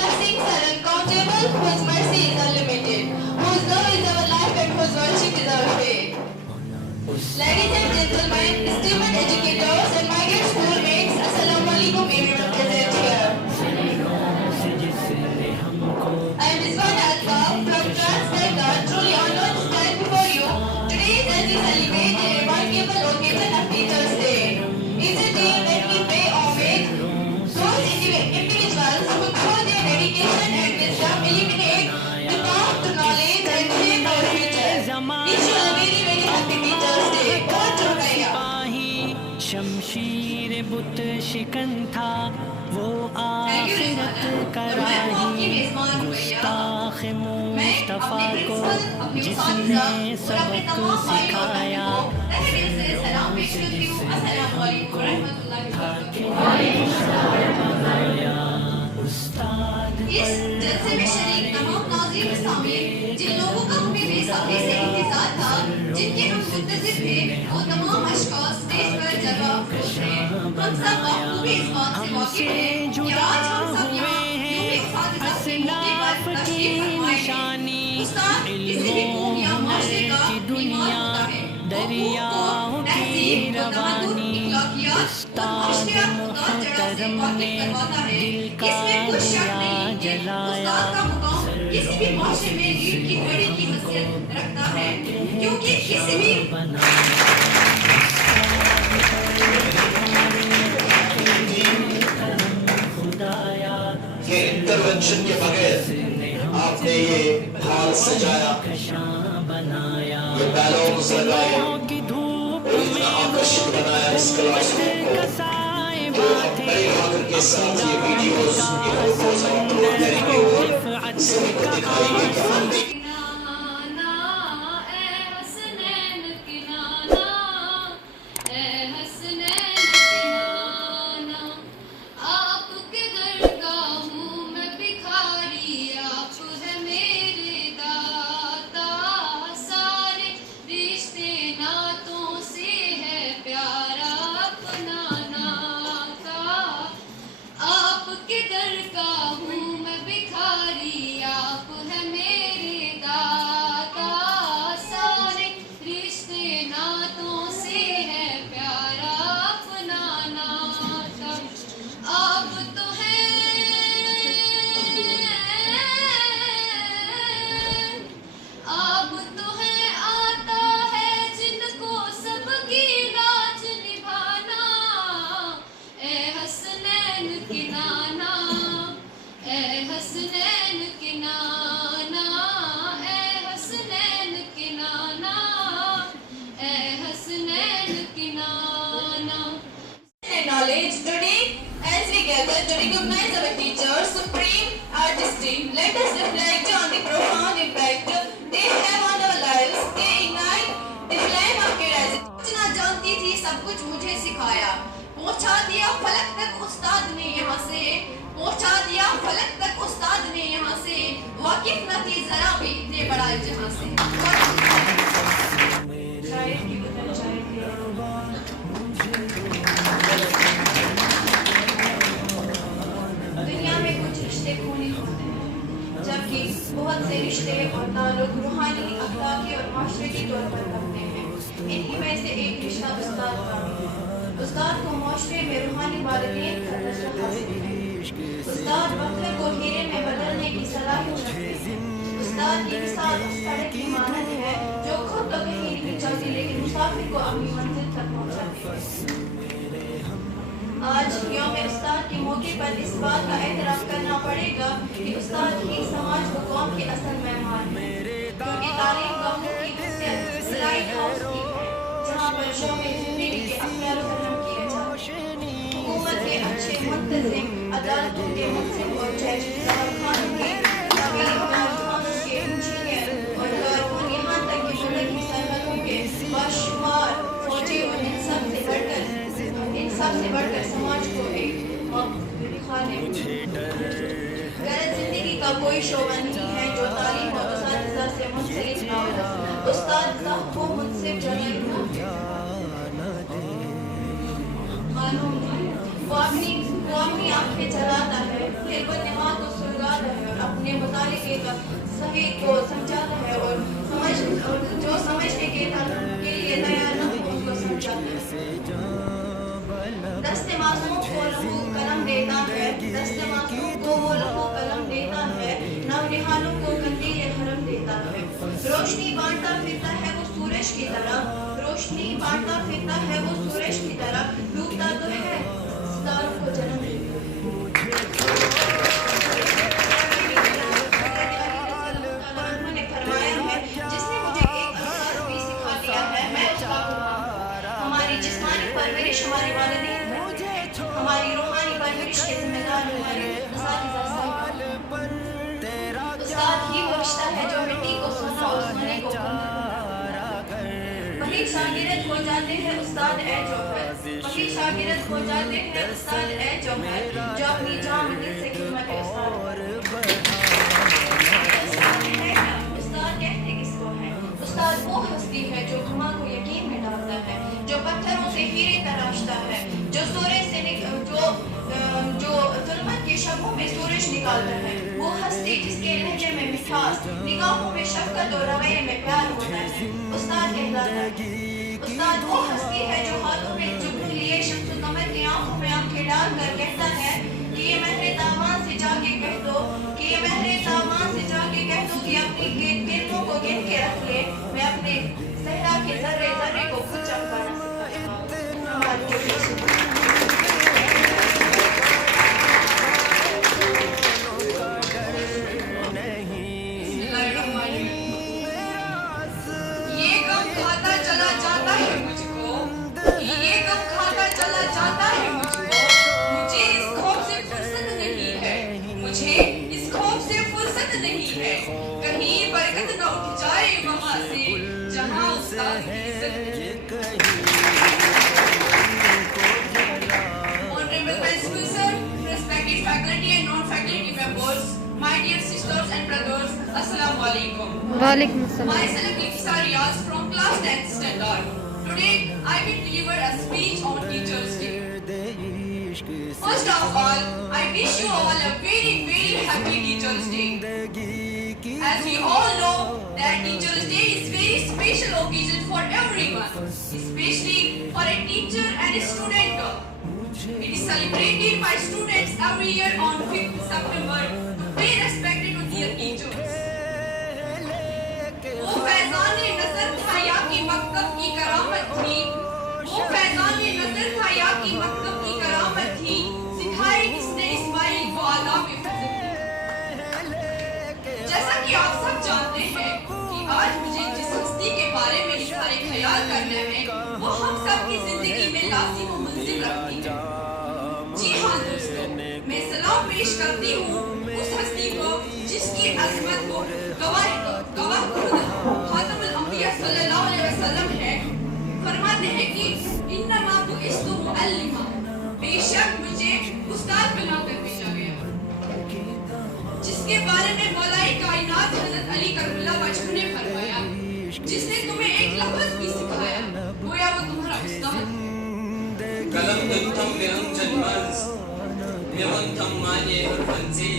blessings are uncountable, whose mercy is unlimited, whose love is our life and whose worship is our faith. Ladies and gentlemen, esteemed educators and my dear schoolmates, Assalamu alaikum everyone present here. I am Rizwana Alfaq from class 2nd, truly honored to stand before you today as we celebrate the remarkable occasion of Teachers' Day. It's a day when we pay homage those individuals who through their dedication and wisdom illuminate the path to knowledge and shape our future. Wish you a very very happy Teachers' Day. God to शमशीर बुत शिकन था वो आखिरत कराही गुस्ताख मुस्तफा को जिसने सबक सिखाया इस जलसे में शरीक तमाम नाज़रीन सामीन जिन लोगों का हमें बेसब्री से इंतजार था, जिनके हम मुंतज़िर थे, वो तमाम अशख़ास स्टेज पर जगह खुश हैं। हम सब बखूबी इस बात से वाकिफ़ हैं कि आज हम सब यहाँ यूं एक साथ के मौके पर तशरीफ़ फरमाए हैं। उस्ताद किसी भी कौम या माशरे का ईमान होता है। दरियाओं की रवानी उस्ताद मुहतरम ने दिल का दिया जलाया किसी भी माशरे में लीड की बड़ी की हैसियत रखता है, क्योंकि किसी भी ये इंटरवेंशन के बगैर आपने ये हाल सजाया, ये बैलून्स लगाए, इतना आकर्षक बनाया इस क्लासरूम को जो अब नए आकर के साथ ये वीडियोस ये फोटोज हम अपलोड करेंगे और सबको दिखाएंगे कि हम knowledge today as we gather to recognize our teachers, supreme artistry. Let us reflect on the profound impact they have on our lives. They ignite the flame of curiosity. ना जानती थी सब कुछ मुझे सिखाया, पहुंचा दिया फलक तक उस्ताद ने यहाँ से, पहुंचा दिया फलक तक उस्ताद ने यहाँ से, वाकिफ न थी जरा भी इतने बड़ा जहाँ से। बहुत से रिश्ते और ताल्लुक रूहानी, अखलाकी और माशरती तौर पर बनते हैं। इन्हीं में से एक रिश्ता उस्ताद का है। उस्ताद को माशरे में रूहानी वालिदैन का दर्जा हासिल है। उस्ताद पत्थर को हीरे में बदलने की सलाहियत रखते हैं। उस्ताद की मिसाल उस सड़क की मानद है जो खुद तो कहीं नहीं जाती लेकिन मुसाफिर को अपनी मंजिल तक पहुंचाती है। आज यौम उस्ताद के मौके पर इस बात का एहतराम करना पड़ेगा कि उस्ताद ही समाज व कौम के असल मेहमान हैं, क्योंकि तालीम गाहों की हैसियत लाइट हाउस की है जहाँ पर शौक़ ज़िंदगी के अख्तियार करम किए जाते हैं। हुकूमत के अच्छे मुंतज़िम, अदालतों के मुहसिन और जज, कानून के तबीब, नौजवानों के इंजीनियर और कारकुन, यहाँ तक कि मुल्क की सरहदों के बाशुमार फौजी और इन सब से बढ़कर समाज को एक गैर जिंदगी का कोई शोबा नहीं है जो तालीम और उस्ताद से मुंसलिक ना हो। उस्ताद को मुझसे जगह कानून है, वो अपनी आंखें चलाता है, फिर वो निमात और सुर्गात सही को समझाता है और जो समझने के लिए तैयार न हो उसको समझाता है। दस्ते मासूम को लहू कलम देता है, दस्ते मासूम को वो लहू कलम देता है, नौनिहालों को कंदील हरम देता है। रोशनी बांटता फिरता है वो सूरज की तरह, रोशनी बांटता फिरता है वो सूरज की तरह, डूबता तो है सितारों को जन्म देता है। ने फरमाया है, जिसने मुझे एक अंदाज भी सिखा दिया है, मैं उसका हमारी जिस्मानी परवरिश हमारे वालिदैन करते हैं, हमारी रूहानी परवरिश के जिम्मेदार हमारे असातिज़ा साहिब। उस्ताद ही वो रिश्ता है जो मिट्टी को सोना और सोने को वही शागिर्द हो जाते हैं उस्ताद ए जो है, वही शागिर्द हो जाते हैं उस्ताद ए जो है, जो अपनी जान दिल से खिदमत उस्ताद कहते किसको है। उस्ताद वो हस्ती है जो गुमा को यकीन में डालता है, जो पत्थरों से हीरे तराशता है, जो सूरज से जो जुल्मत के शबों में सूरज निकालता है, वो हस्ती जिसके लहजे में मिठास, निगाहों में शफकत और रवैये में प्यार होता है, उस्ताद कहलाता है। उस्ताद वो हस्ती है जो हाथों में जुगनू लिए शम्सुल कमर की आंखों में आंखें डालकर कहता है कि ये महरे दामाद से जाके कह दो, कि ये महरे दामाद से जाके कह दो कि अपनी गिरनों को गिन के रख ले, मैं अपने सहरा के जर्रे जर्रे को खुद चमकाना सिखाऊंगा। ये गम खाता चला जाता है मुझको, ये गम खाता चला जाता है मुझको, मुझे इस खौफ से फुर्सत नहीं है, मुझे इस खौफ से फुर्सत नहीं है, कहीं बरकत न उठ जाए वहां से जहां उस्ताद की इज्जत। Honorable Principal Sir, respected faculty and non-faculty members, my dear sisters and brothers, Assalamu alaikum. Walaikum assalam. Myself Ifsa Riyaz from class 10th standard. Today I will deliver a speech on Teachers Day. First of all, I wish you all a very, very happy Teachers Day. As we all know that Teachers Day is very special occasion for everyone, especially for a teacher and a student. It is celebrated by students every year on 5th September to pay respect to their teachers. वो फैज़ान नज़र था या कि मकतब की करामत थी, वो फैज़ान नज़र था या कि मकतब की करामत थी, सिखाई किसने इस्माइल को आदाब इफ़्ज़त। जैसा कि आप सब जानते हैं कि आज मुझे जिस हस्ती के बारे में इज़हार ख्याल करना है वो हम सब की जिंदगी में लाज़िम व मुलज़िम रखती है। जी हाँ दोस्तों, मैं सलाम पेश करती हूँ उस हस्ती को जिसकी अज़मत को गवाह खातमुल अंबिया सल्लल्लाहु अलैहि वसल्लम है। फरमाते हैं कि इन्नमा बुइस्तु मुअल्लिमा, बेशक मुझे उस्ताद बनाकर भेजा गया, जिसके बारे में मौलाई कायनात हज़रत अली करमुल्लाह वजह ने फरमाया, जिसने तुम्हें एक लफ्ज़ भी सिखाया, गोया वो तुम्हारा उस्ताद। कलम तुम बिरंजन मर्ज निवन थम माने और फंसी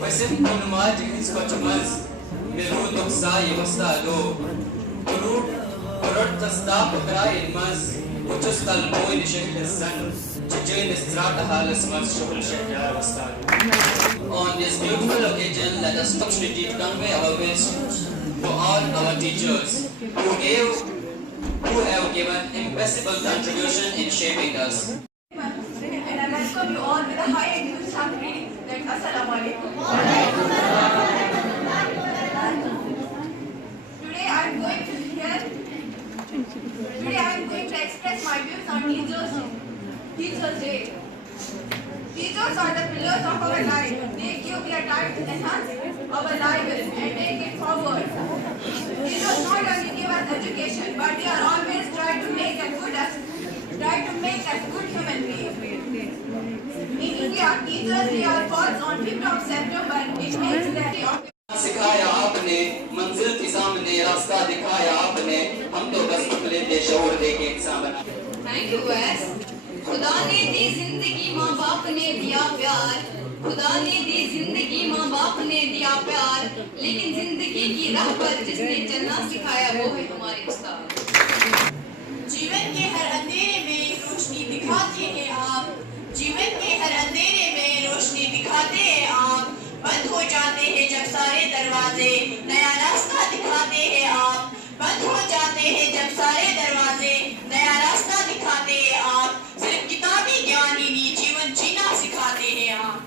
वसिफ उन्माद हिस्को चमज मिरू तुक्सा यवस्तादो Kurut tasdaq qara'i mas وتسقل بوي لشكل السن تجين استراحة halas mas شغل شهر وستاد. On this beautiful occasion, let us opportunity to convey our wishes to all our teachers who have given impressive contribution in shaping us. And I welcome you all with a high English reading. That's Assalamu alaikum. Today I am going to express my views on Teachers Day. Teachers are the pillars of our life. They give their time to enhance our lives and take it forward. Teachers not only give us education, but they are always trying to make us good human beings. Meaning our Teachers Day falls on 5th of September. It makes the day of सिखाया आपने मंजिल के सामने रास्ता दिखाया आपने हम तो बस अपने शऊर देके इंसान बना. Thank you, Wes. खुदा ने दी जिंदगी माँ बाप ने दिया प्यार, खुदा ने दी जिंदगी माँ बाप हक ने दिया प्यार, लेकिन जिंदगी की राह पर जिसने चलना सिखाया वो है हमारे उस्ताद। जीवन के हर अंधेरे में रोशनी दिखाते हैं आप, जीवन के हर अंधेरे में रोशनी दिखाते हैं आप। बंद हो जाते हैं जब सारे दरवाजे, नया रास्ता दिखाते हैं आप। बंद हो जाते हैं जब सारे दरवाजे, नया रास्ता दिखाते हैं आप। सिर्फ किताबी ज्ञान ही नहीं, जीवन जीना सिखाते हैं आप।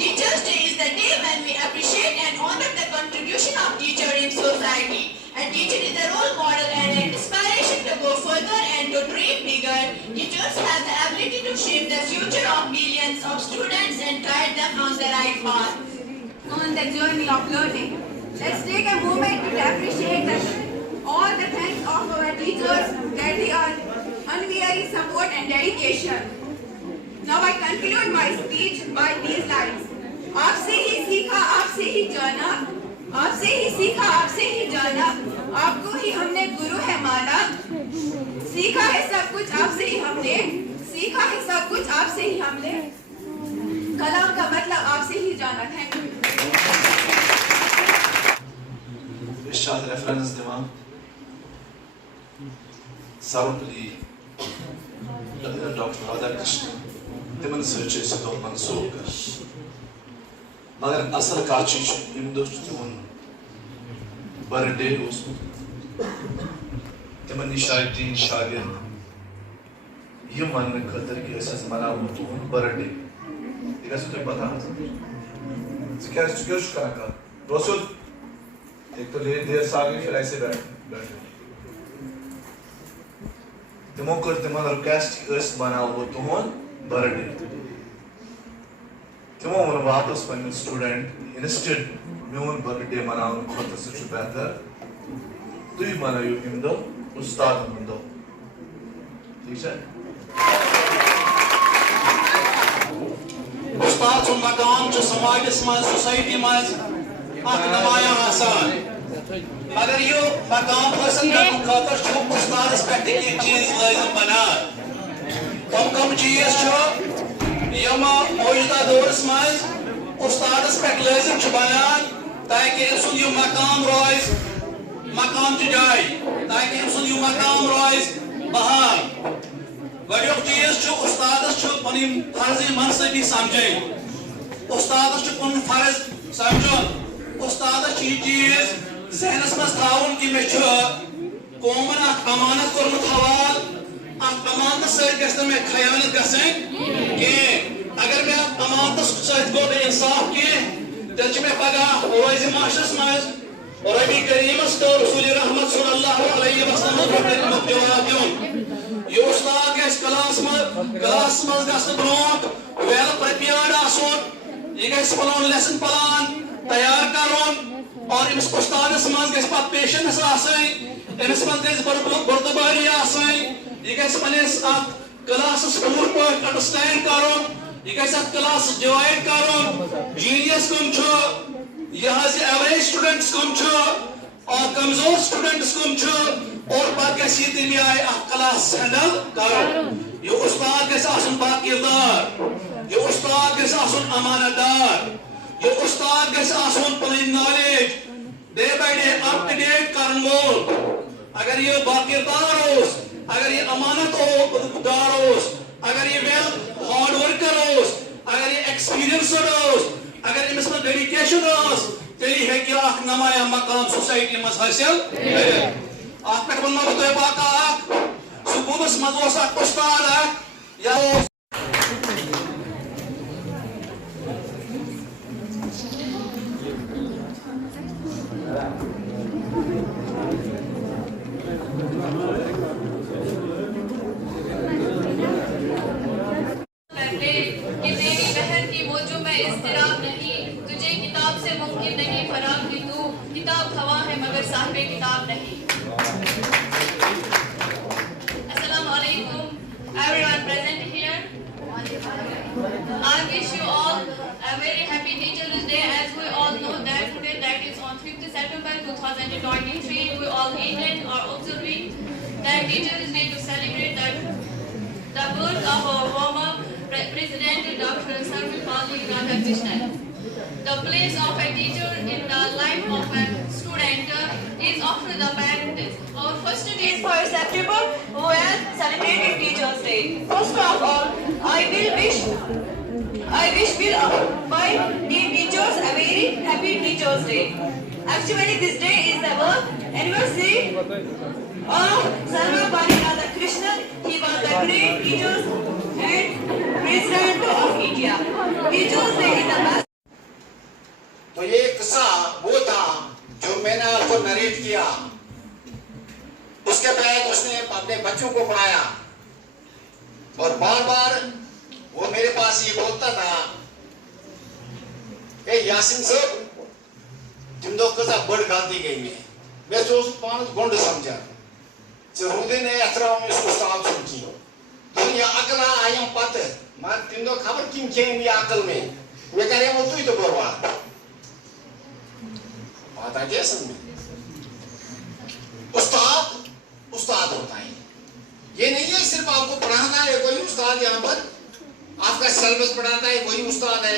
Teachers Day is the day when we appreciate and honor the contribution of teacher in society. A teacher is a role model and an inspiration to go further and to dream bigger. Teachers have the ability to shape the future of millions of students and guide them on the right path. On the journey of learning, let's take a moment to appreciate all the thanks of our teachers that they are unwearying support and dedication. Now I conclude my speech by these lines. आपसे ही सीखा, आपसे ही जाना, आपसे ही सीखा, आपसे ही जाना, आपको ही हमने गुरु है माना। सीखा है सब कुछ आपसे ही हमने, सीखा है सब कुछ आपसे ही हमने, कलाम का मतलब आपसे ही जाना। Thank you. इरशाद रेफरेंस दिवां सर्वपल्ली डॉक्टर राधाकृष्ण तिमन सच तो मंसूब कर, मगर असल काची यम दोस्त तिमन बर्थडे उस तिमन शायदीन शागिर्द यम मन खतर कि अस मनाव तुम बर्थडे ये तो पता क्या शुक्र का रसूल एक तो ले देर से आगे फिर ऐसे बैठे तिमो कर तिमन रिक्वेस्ट अस मनाव तुम बर्थडे तिमो वन वापस पन्न स्टूडेंट इंस्टेड मेन बर्थडे मनाव खुद से बेहतर तुम मनायो इम दो उस्ताद दो ठीक है। उस्ताद सुन मकाम जो समाज में सोसाइटी में अख नमाया आसान, अगर यो मकाम हासिल करने खातर छो उस्ताद पे की चीज लाजिम बना। कम चीज छो यम मौजूदा दौर में उस्ताद पे लाजिम बनान ताकि अम यह मकाम रोज मकाम जाय, ताकि अम मकाम रोज बहाल। गो चीज उस्ताद पी फर्ज मनसबी समझ, उस्ताद पुन फर्ज समझ, उस्ताद यह चीज जहनस मज थवन कि मे कौमन अमानत कोर्मुत हवाल, अमानत सत मे खयानत गई। अगर मे अमानत सत गो इंसाफ कह तेल मे पगह रोज माशरस मज रबी करीमस तो रसूल रहमत सल्लल्लाहु अलैहि वसल्लम जवाब दियुन। यह उस्ताद क्लास मज गसन ब्रोट वेल प्रिपेयर्ड आसन, यह गन लेसन प्लान तैयार कर और इस उस्तादस मज ग पेशेंस अमिस मज ग बर्दबारी यह गस क्लास पूर पे अंडरस्टैंड कर, यह गस क्लास डिवाइड कर जीनियस कम यह एवरेज स्टूडेंट्स कम और कमजोर स्टूडेंट्स कम और पे गई आय क्लास हैंडल कर। यह उस्ताद गसन बाकिरदार, यह उस्ताद गसन अमानतदार, यह उस्ताद गसन पन knowledge day by day up to date कर वोल। अगर यह बाकिरदार अगर यह अमानतदार अगर यह वेल हार्ड वर्कर अगर यह एक्सपीरियंसड अगर अमिस में डेडिकेशन तेली हे नमाया मकाम सोसाइटी मज हासिल पे वो तुम वाक़ा स्कूलस मज उस्ताद या everyone present here. I wish you all a very happy Teachers Day. As we all know that today, that is on 5th September 2023, we all England are observing that Teachers Day to celebrate the birth of our former President Dr. Sarvepalli Radhakrishnan. The place of a teacher in the life of a student is often the parent. Our first day is for September, who has celebrated Teachers' Day. First of all, I wish my dear teachers a very happy Teachers' Day. Actually, this day is the anniversary of Sarvapali Radhakrishnan. He was the great teacher and president of India. Teachers' Day is the best. तो ये किस्सा वो था जो मैंने आपको narrate किया। उसके बाद उसने अपने बच्चों को पढ़ाया और बार बार वो मेरे पास ये बोलता था कि यासिन साहब तुम लोग कसा बड़ गलती गई में मैं तो पान गुंड समझा चरुदे ने एहतराम में उस्ताद सुनकी तो ये अकल आयम पत मैं तुम लोग खबर किन के ये अकल में मैं कह रहा हूं तू ही तो बर्बाद बात आ गया समझ में उस्ताद होता है ये नहीं है सिर्फ आपको पढ़ाना है कोई उस्ताद यहाँ पर आपका सिलेबस पढ़ाता है कोई उस्ताद है।